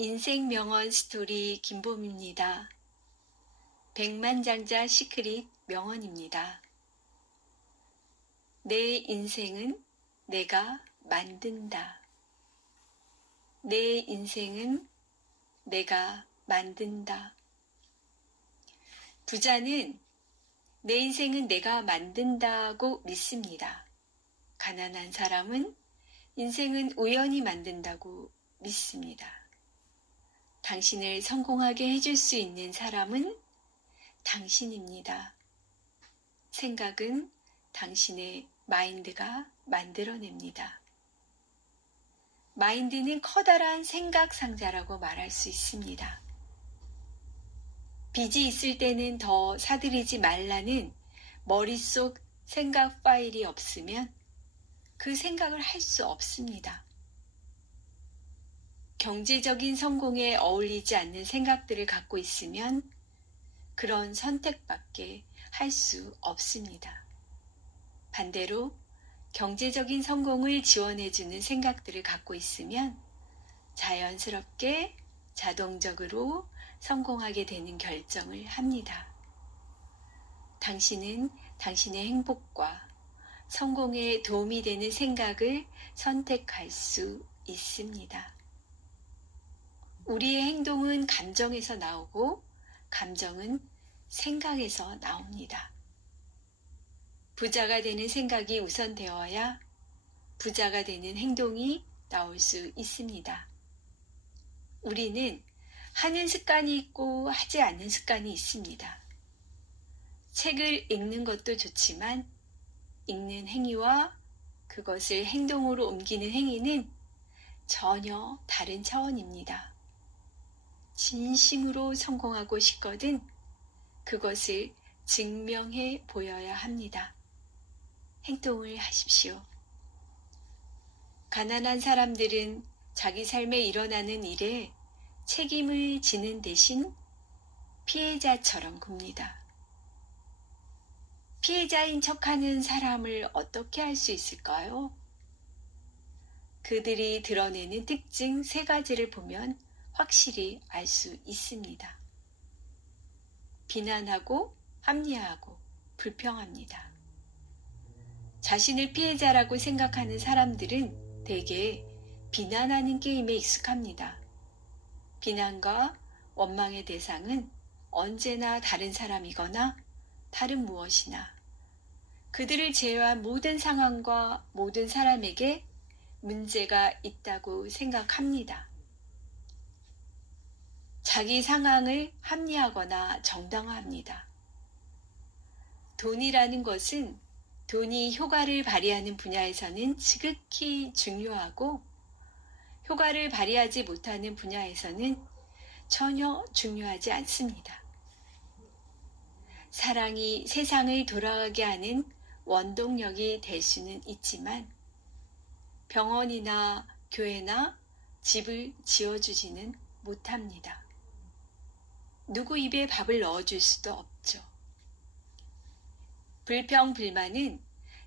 인생 명언 스토리 김봄입니다. 백만장자 시크릿 명언입니다. 내 인생은 내가 만든다. 내 인생은 내가 만든다. 부자는 내 인생은 내가 만든다고 믿습니다. 가난한 사람은 인생은 우연히 만든다고 믿습니다. 당신을 성공하게 해줄 수 있는 사람은 당신입니다. 생각은 당신의 마인드가 만들어냅니다. 마인드는 커다란 생각 상자라고 말할 수 있습니다. 빚이 있을 때는 더 사들이지 말라는 머릿속 생각 파일이 없으면 그 생각을 할 수 없습니다. 경제적인 성공에 어울리지 않는 생각들을 갖고 있으면 그런 선택밖에 할 수 없습니다. 반대로 경제적인 성공을 지원해주는 생각들을 갖고 있으면 자연스럽게 자동적으로 성공하게 되는 결정을 합니다. 당신은 당신의 행복과 성공에 도움이 되는 생각을 선택할 수 있습니다. 우리의 행동은 감정에서 나오고 감정은 생각에서 나옵니다. 부자가 되는 생각이 우선 되어야 부자가 되는 행동이 나올 수 있습니다. 우리는 하는 습관이 있고 하지 않는 습관이 있습니다. 책을 읽는 것도 좋지만 읽는 행위와 그것을 행동으로 옮기는 행위는 전혀 다른 차원입니다. 진심으로 성공하고 싶거든 그것을 증명해 보여야 합니다. 행동을 하십시오. 가난한 사람들은 자기 삶에 일어나는 일에 책임을 지는 대신 피해자처럼 굽니다. 피해자인 척하는 사람을 어떻게 할 수 있을까요? 그들이 드러내는 특징 세 가지를 보면 확실히 알 수 있습니다. 비난하고 합리화하고 불평합니다. 자신을 피해자라고 생각하는 사람들은 대개 비난하는 게임에 익숙합니다. 비난과 원망의 대상은 언제나 다른 사람이거나 다른 무엇이나 그들을 제외한 모든 상황과 모든 사람에게 문제가 있다고 생각합니다. 자기 상황을 합리하거나 정당화합니다. 돈이라는 것은 돈이 효과를 발휘하는 분야에서는 지극히 중요하고 효과를 발휘하지 못하는 분야에서는 전혀 중요하지 않습니다. 사랑이 세상을 돌아가게 하는 원동력이 될 수는 있지만 병원이나 교회나 집을 지어주지는 못합니다. 누구 입에 밥을 넣어줄 수도 없죠. 불평, 불만은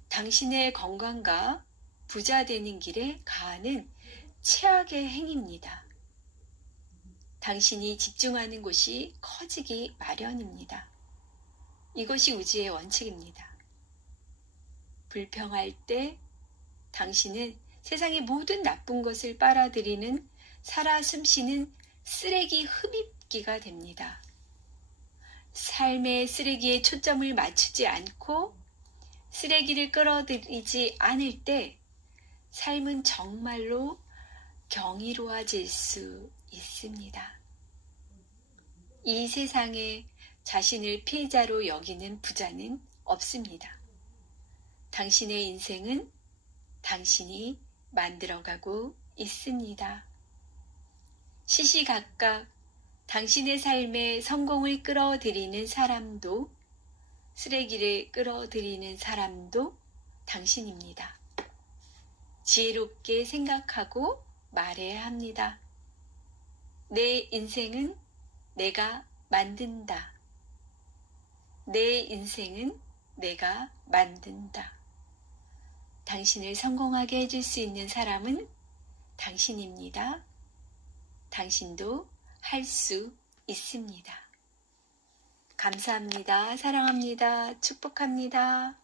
당신의 건강과 부자 되는 길에 가하는 최악의 행위입니다. 당신이 집중하는 곳이 커지기 마련입니다. 이것이 우주의 원칙입니다. 불평할 때 당신은 세상의 모든 나쁜 것을 빨아들이는 살아 숨쉬는 쓰레기 흡입기가 됩니다. 삶의 쓰레기에 초점을 맞추지 않고 쓰레기를 끌어들이지 않을 때 삶은 정말로 경이로워질 수 있습니다. 이 세상에 자신을 피해자로 여기는 부자는 없습니다. 당신의 인생은 당신이 만들어가고 있습니다. 시시각각 당신의 삶에 성공을 끌어들이는 사람도 쓰레기를 끌어들이는 사람도 당신입니다. 지혜롭게 생각하고 말해야 합니다. 내 인생은 내가 만든다. 내 인생은 내가 만든다. 당신을 성공하게 해줄 수 있는 사람은 당신입니다. 당신도 할 수 있습니다. 감사합니다. 사랑합니다. 축복합니다.